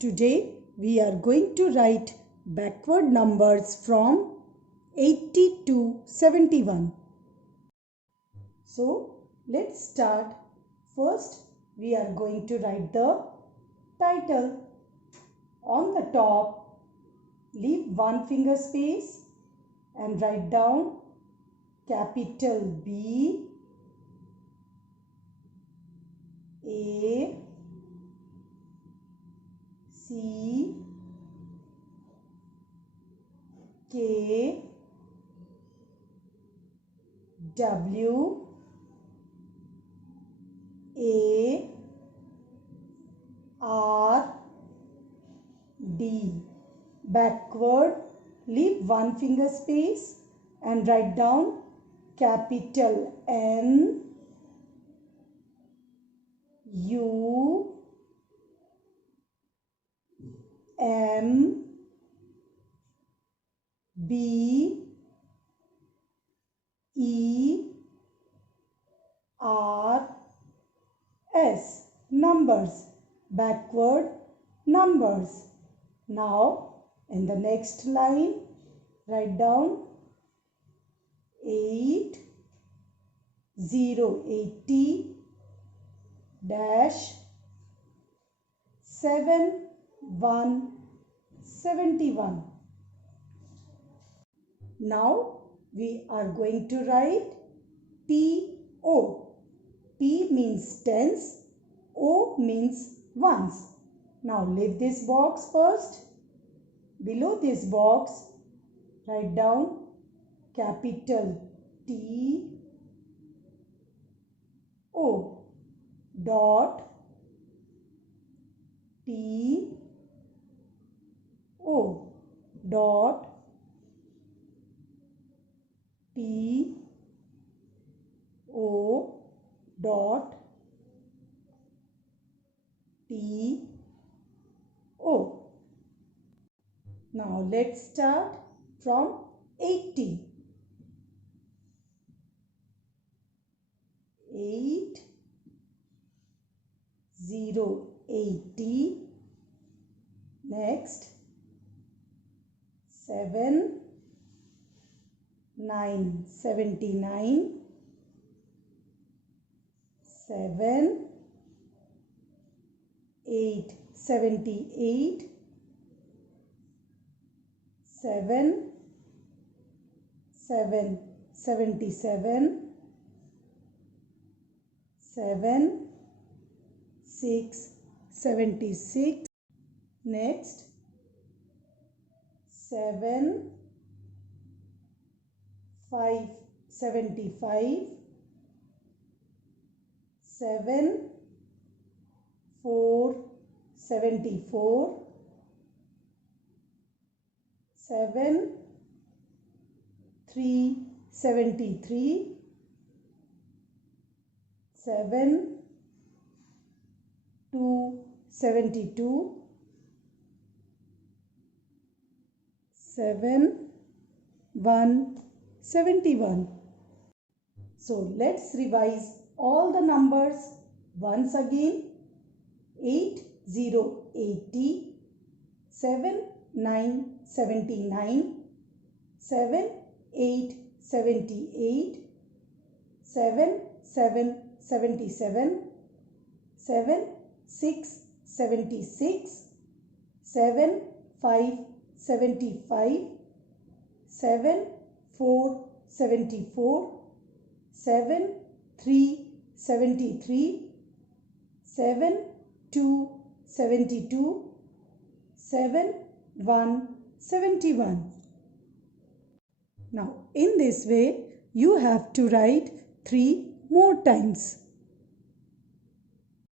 Today we are going to write backward numbers from 80 to 71. So let's start. First we are going to write the title. On the top, leave one finger space and write down capital B A C K W A R D. Backward, leave one finger space and write down capital N U M B E R S. Numbers. Backward, numbers. Now in the next line write down 8 0 80 dash 7 1 71. Now we are going to write TO. T means tens, O means ones. Now leave this box first. Below this box write down capital T O dot T O dot T O dot T O. Now let's start from 80. 8 0 80. Next 7 9 79. 7 8 78. 7 7 77. 7 6 76. Next 7 5 75. 7 4 74. 7 3 73. 7 2 72. 7 1 71. So let's revise all the numbers once again. 8 0 80. 7 9 79. 7 8 78. 7 7 77. 7 6 76. 7 5 75. 7 4 74. 7 3 73. 7 2 72. 7 1 71. Now in this way you have to write 3 more times.